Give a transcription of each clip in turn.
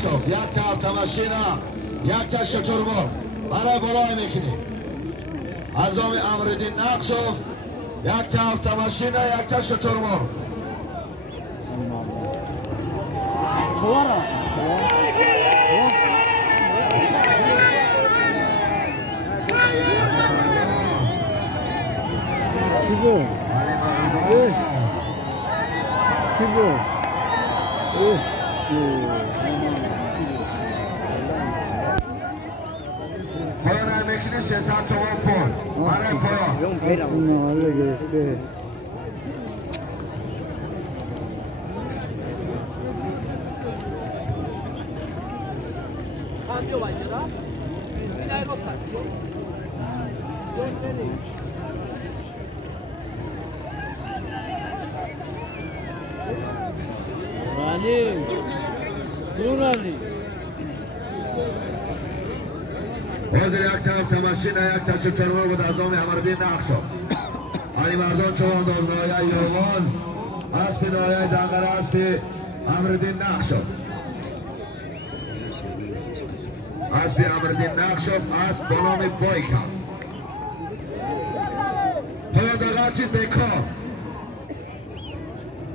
نقشوف یک تا автомашина یک تا شترمرغ برای بالای میکنی از نام امرالدین نقشوف یک تا автомашина یک تا شترمرغ پایان میکنی 300 تومان پول برای پایان حاضر یک تا автомашина یک تا شترمرغ بود از نام امرالدین نقشوف علی مردان چوانداز نایه یوان اسب نایه دنگر اسب امرالدین نقشوف اسب امرالدین نقشوف اسب با نام بایکا پاید اغرچید بیکار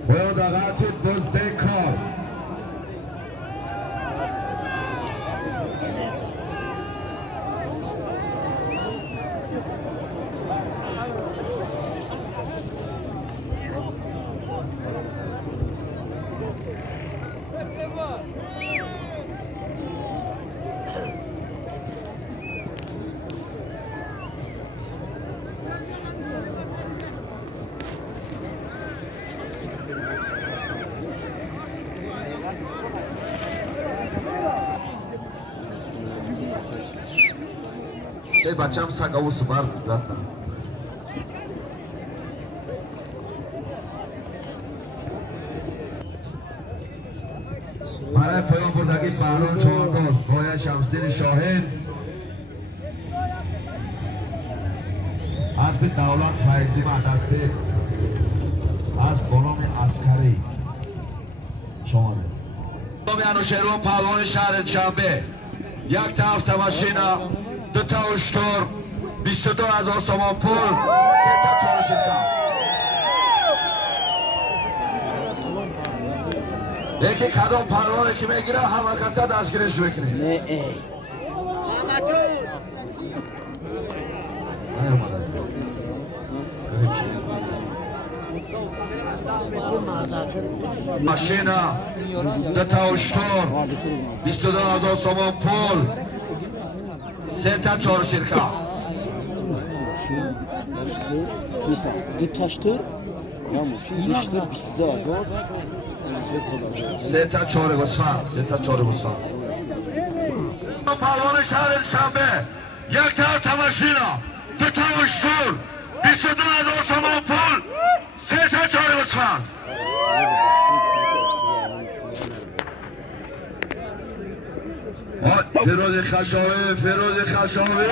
پاید اغرچید باز بیکار ای بچه هم سگ او سبر رفتن برای پایان بردگی بهرام چهارداز پایان شمسدین شاهد اسب دولت فیضی مهدستی اسب با نام عسکری شماره نام انوشیروان پهلوان شهر شنبه یک تا автомашина دو تا اشتر 22,000 تومان پول 3 تا چهارشنکا یکی کدام پروانه که میگیره همه کسا دستگیرش بکنی نه ای ماشینا دو تا اشتر 22,000 تومان پول 3 تا چهارشنکا دو تاشتر یا ماشین بیشتر 22,000 3 تا 4 گوسفند 3 تا 4 گوسفند پهلوان شهر شنبه یک تا автомашина دو تا اشتر 22,000 تومان پول 3 تا 4 گوسفند فیروز خشاوی فیروز خشاوی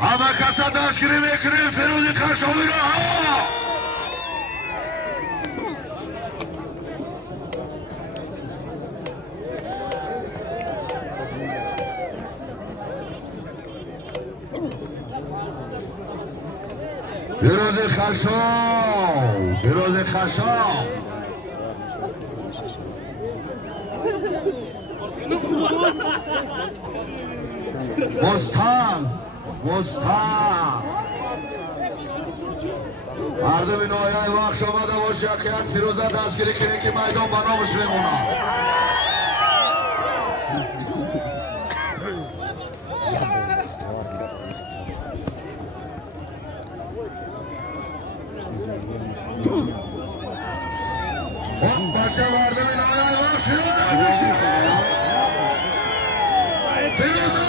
همه کسا دستگیری میکنیم فیروز خشاوی را ها فیروز خشاو فیروز خشاو مستان مردم این آیه وقت آمده باشه که یک فیروزه دستگیری کنه که میدان بنامش میمونه بچه مردم این آیه وقت فیروز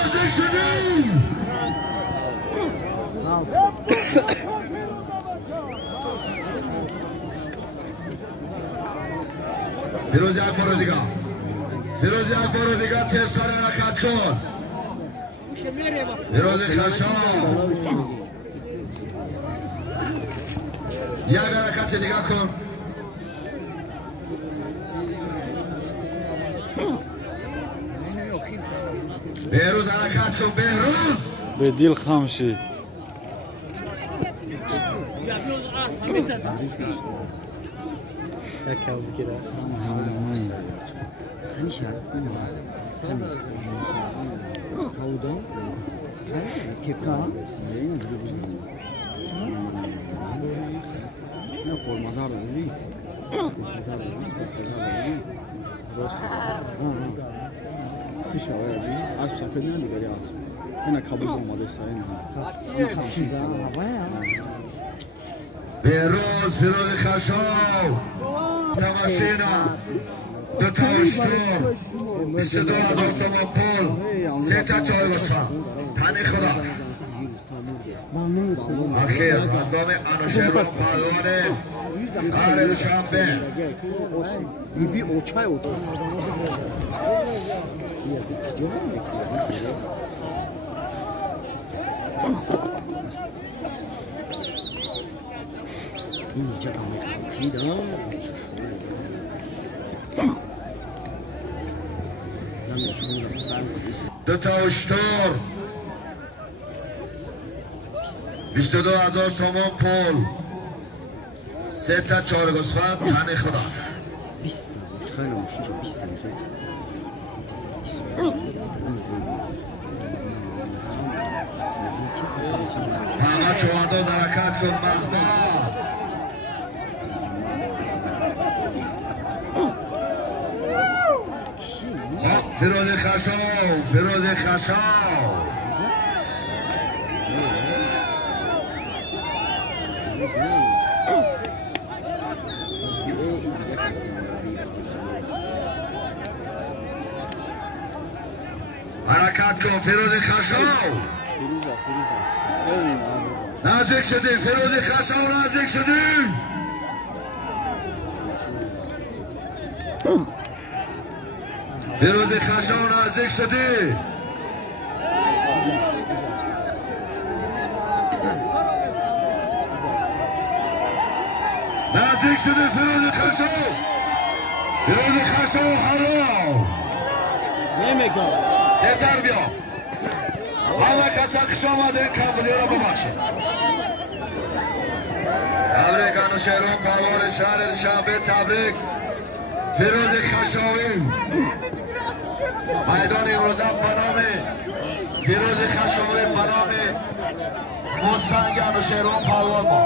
نزدیک شدیم فیروز یک بار دیگه فیروز یک بار دیگه تستان حرکت کن فیروز خشام یک حرکت دیگه کن بهروز حرکت کن بهروز. به دل خم شید. بهروز فیروز خشاب تماشینا 2 تا اشتر 22,000 تومان پول 3 تا چهارگوسفند تن خدا. اخیر از نام انوشیروان پهلوان قهر دوشنبه. دو تا اشتر 22,000 تومان پول 3 تا چهارگوسفند تن خدا. محمد چوانداز حرکت کن. محمد فیروز خشاب فیروز خشاب حرکت کن. فیروز خشاب نزدیک شدی. فیروز خشاب نزدیک شدی. فیروز خشاب نزدیک شدی. نزدیک شدی. فیروز خشاب فیروز خشاب حرام نمیگم تشتر بیا. همه کسا خوش آمده کمبلی را ببخشید. تبریک انوشیروان پهلوان شهر دوشنبه. تبریک فیروز خشاوی. میدان امروزه به نام فیروز خشاوی به نام مستنگ انوشیروان پهلوان ما